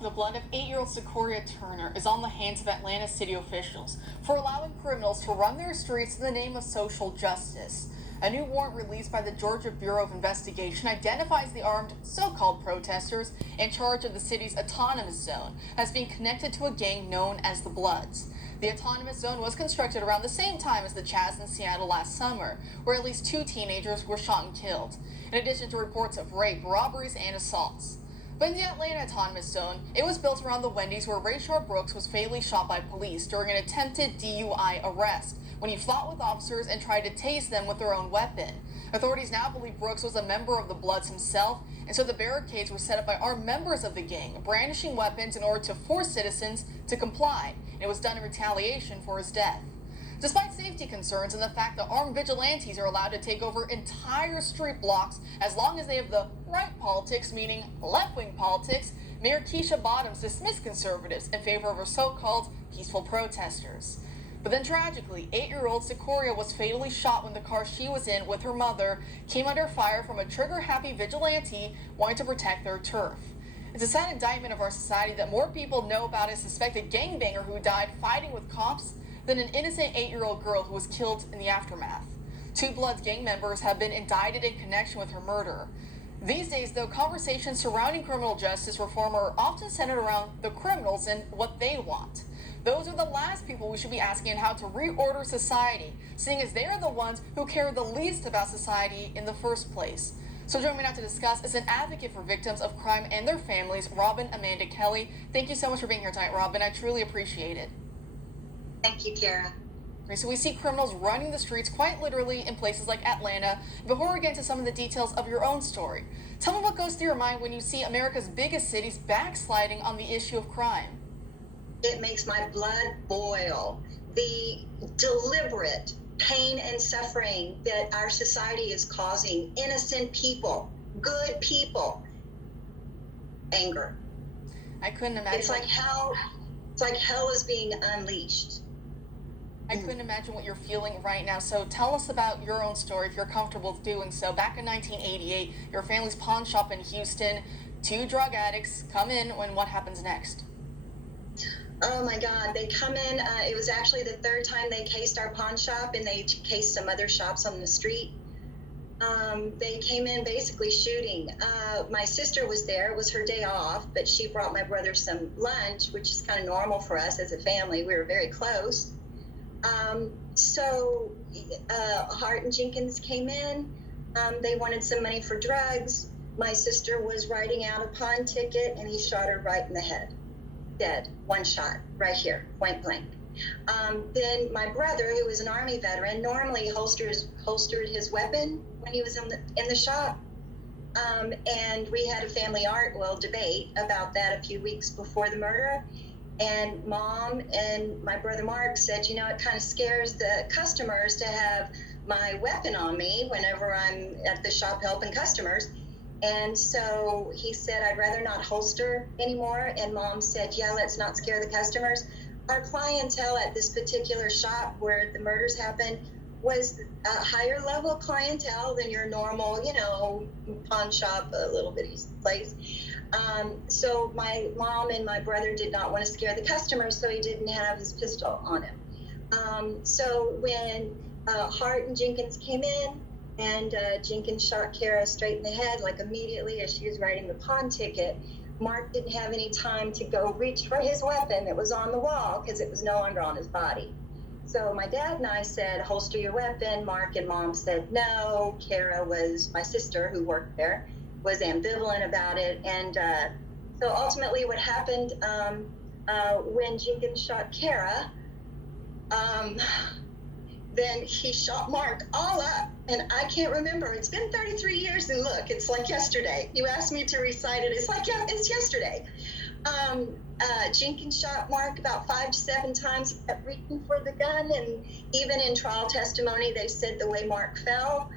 The blood of 8-year-old Sequoia Turner is on the hands of Atlanta city officials for allowing criminals to run their streets in the name of social justice. A new warrant released by the Georgia Bureau of Investigation identifies the armed so-called protesters in charge of the city's autonomous zone as being connected to a gang known as the Bloods. The autonomous zone was constructed around the same time as the Chaz in Seattle last summer, where at least 2 teenagers were shot and killed, in addition to reports of rape, robberies, and assaults. But in the Atlanta Autonomous Zone, it was built around the Wendy's where Rayshard Brooks was fatally shot by police during an attempted DUI arrest when he fought with officers and tried to tase them with their own weapon. Authorities now believe Brooks was a member of the Bloods himself, and so the barricades were set up by armed members of the gang, brandishing weapons in order to force citizens to comply. And it was done in retaliation for his death. Despite safety concerns and the fact that armed vigilantes are allowed to take over entire street blocks as long as they have the right politics, meaning left-wing politics, Mayor Keisha Bottoms dismissed conservatives in favor of her so-called peaceful protesters. But then tragically, 8-year-old Sequoia was fatally shot when the car she was in with her mother came under fire from a trigger-happy vigilante wanting to protect their turf. It's a sad indictment of our society that more people know about a suspected gangbanger who died fighting with cops than an innocent 8-year-old girl who was killed in the aftermath. 2 Bloods gang members have been indicted in connection with her murder. These days, though, conversations surrounding criminal justice reform are often centered around the criminals and what they want. Those are the last people we should be asking how to reorder society, seeing as they are the ones who care the least about society in the first place. So joining me now to discuss is an advocate for victims of crime and their families, Robin Amanda Kelly. Thank you so much for being here tonight, Robin. I truly appreciate it. Thank you, Kara. So we see criminals running the streets quite literally in places like Atlanta. Before we get into some of the details of your own story, tell me what goes through your mind when you see America's biggest cities backsliding on the issue of crime. It makes my blood boil. The deliberate pain and suffering that our society is causing innocent people, good people. Anger. I couldn't imagine. It's like hell. It's like hell is being unleashed. I couldn't imagine what you're feeling right now. So tell us about your own story, if you're comfortable doing so. Back in 1988, your family's pawn shop in Houston, 2 drug addicts come in, and what happens next? Oh my God, they come in. It was actually the 3rd time they cased our pawn shop, and they cased some other shops on the street. They came in basically shooting. My sister was there. It was her day off, but she brought my brother some lunch, which is kind of normal for us as a family. We were very close. So Hart and Jenkins came in. They wanted some money for drugs. My sister was writing out a pawn ticket, and he shot her right in the head. Dead. 1 shot, right here, point blank. Then my brother, who was an Army veteran, normally holstered his weapon when he was in the shop. And we had a family debate about that a few weeks before the murder. And Mom and my brother Mark said, it kind of scares the customers to have my weapon on me whenever I'm at the shop helping customers. And so he said, I'd rather not holster anymore. And Mom said, yeah, let's not scare the customers. Our clientele at this particular shop where the murders happened was a higher level clientele than your normal, pawn shop, a little bitty place. So my mom and my brother did not want to scare the customers, so he didn't have his pistol on him. So when Hart and Jenkins came in, and Jenkins shot Kara straight in the head, like immediately as she was writing the pawn ticket, Mark didn't have any time to go reach for his weapon that was on the wall because it was no longer on his body. So my dad and I said, holster your weapon. Mark and Mom said no. Kara was my sister who worked there, was ambivalent about it. And so ultimately what happened when Jenkins shot Kara, then he shot Mark all up. And I can't remember. It's been 33 years, and look, it's like yesterday. You asked me to recite it. It's like, yeah, it's yesterday. Jenkins shot Mark about 5 to 7 times. He kept reaching for the gun, and even in trial testimony, they said the way Mark fell.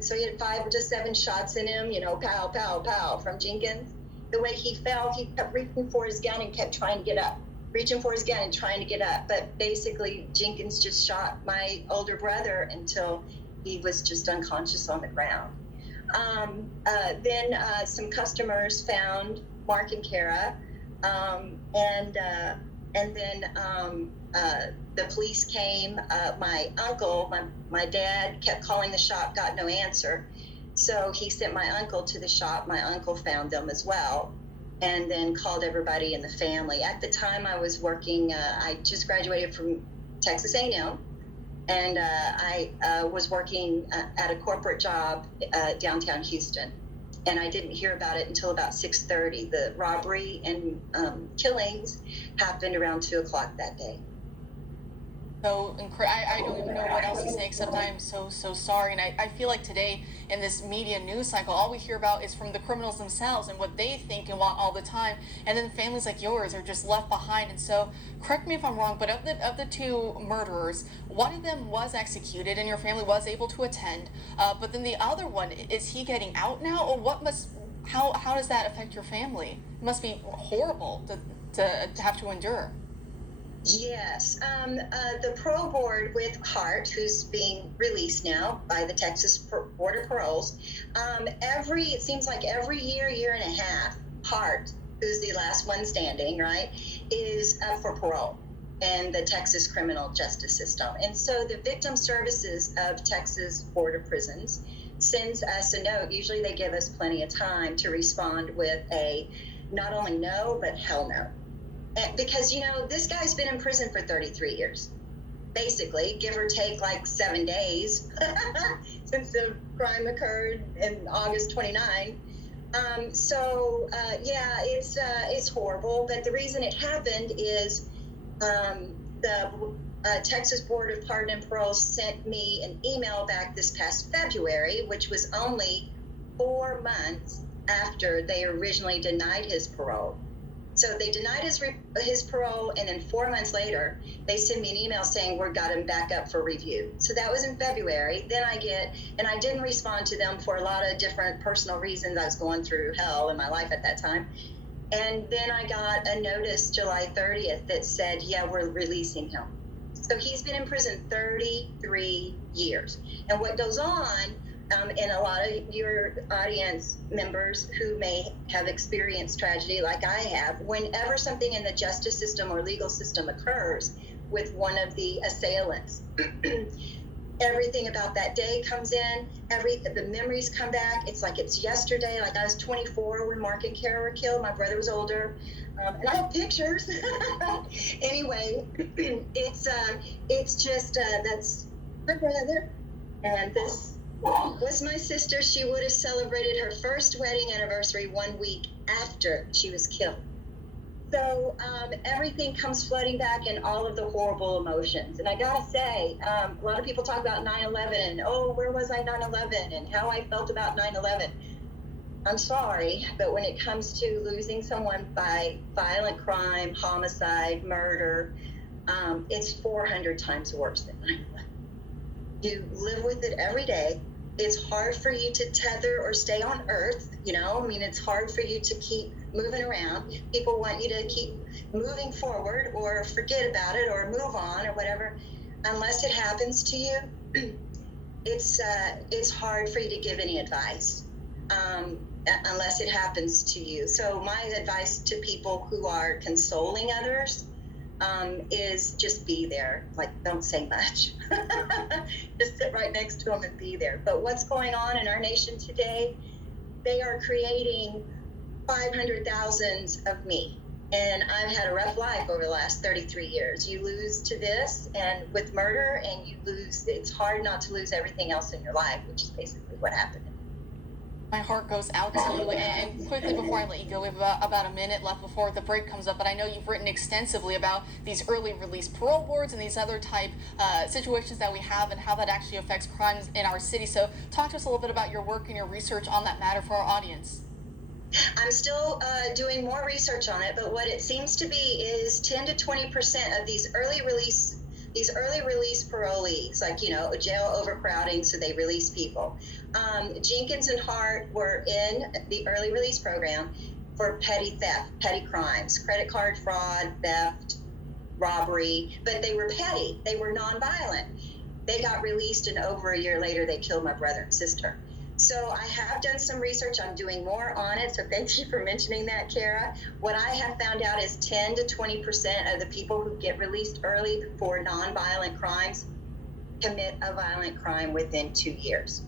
So he had 5 to 7 shots in him, pow, pow, pow from Jenkins. The way he fell, he kept reaching for his gun and kept trying to get up. Reaching for his gun and trying to get up. But basically, Jenkins just shot my older brother until he was just unconscious on the ground. Then some customers found Mark and Kara And then the police came. My uncle, my dad kept calling the shop, got no answer. So he sent my uncle to the shop. My uncle found them as well, and then called everybody in the family. At the time I was working, I just graduated from Texas A&M, and I was working at a corporate job downtown Houston. And I didn't hear about it until about 6:30. The robbery and killings happened around 2 o'clock that day. So I don't even know what else to say except I am so sorry. And I feel like today in this media news cycle, all we hear about is from the criminals themselves and what they think and want all the time, and then families like yours are just left behind. And so, correct me if I'm wrong, but of the two murderers, one of them was executed and your family was able to attend, but then the other one, is he getting out now, or how does that affect your family? It must be horrible to have to endure. Yes, the parole board with Hart, who's being released now by the Texas Board of Paroles, it seems like every year and a half, Hart, who's the last one standing, right, is up for parole in the Texas criminal justice system. And so the Victim Services of Texas Board of Prisons sends us a note. Usually they give us plenty of time to respond with a not only no, but hell no. Because, this guy's been in prison for 33 years, basically, give or take like 7 days since the crime occurred in August 29. It's horrible. But the reason it happened is the Texas Board of Pardon and Parole sent me an email back this past February, which was only 4 months after they originally denied his parole. So they denied his parole, and then 4 months later, they send me an email saying we've got him back up for review. So that was in February. Then I didn't respond to them for a lot of different personal reasons. I was going through hell in my life at that time. And then I got a notice July 30th that said, yeah, we're releasing him. So he's been in prison 33 years. And what goes on, and a lot of your audience members who may have experienced tragedy like I have, whenever something in the justice system or legal system occurs with one of the assailants, everything about that day comes in, the memories come back. It's like it's yesterday. Like I was 24 when Mark and Kara were killed. My brother was older. And I have pictures. Anyway, it's just, that's my brother. And this was my sister. She would have celebrated her first wedding anniversary 1 week after she was killed. So everything comes flooding back in all of the horrible emotions. And I gotta say, a lot of people talk about 9/11 and, oh, where was I 9/11 and how I felt about 9/11. I'm sorry, but when it comes to losing someone by violent crime, homicide, murder, it's 400 times worse than 9/11. You live with it every day. It's hard for you to tether or stay on earth, it's hard for you to keep moving around. People want you to keep moving forward or forget about it or move on or whatever. Unless it happens to you, it's hard for you to give any advice unless it happens to you. So my advice to people who are consoling others is just be there. Like, don't say much. Just sit right next to them and be there. But what's going on in our nation today, they are creating 500,000 of me. And I've had a rough life over the last 33 years. You lose to this and with murder, and you lose, it's hard not to lose everything else in your life, which is basically what happened. My heart goes out to you, and quickly before I let you go, we have about a minute left before the break comes up, but I know you've written extensively about these early release parole boards and these other type situations that we have and how that actually affects crimes in our city. So talk to us a little bit about your work and your research on that matter for our audience. I'm still doing more research on it, but what it seems to be is 10 to 20% of these early release parolees, like, jail overcrowding, so they release people. Jenkins and Hart were in the early release program for petty theft, petty crimes, credit card fraud, theft, robbery, but they were petty. They were nonviolent. They got released, and over a year later, they killed my brother and sister. So I have done some research. I'm doing more on it. So thank you for mentioning that, Kara. What I have found out is 10 to 20% of the people who get released early for nonviolent crimes commit a violent crime within 2 years.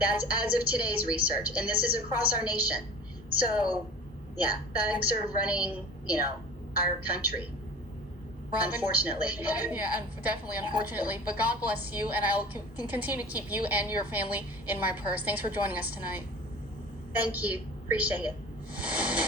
That's as of today's research, and this is across our nation. So, yeah, thugs are running, our country. Robin, unfortunately. Yeah, definitely, unfortunately. But God bless you, and I'll continue to keep you and your family in my prayers. Thanks for joining us tonight. Thank you. Appreciate it.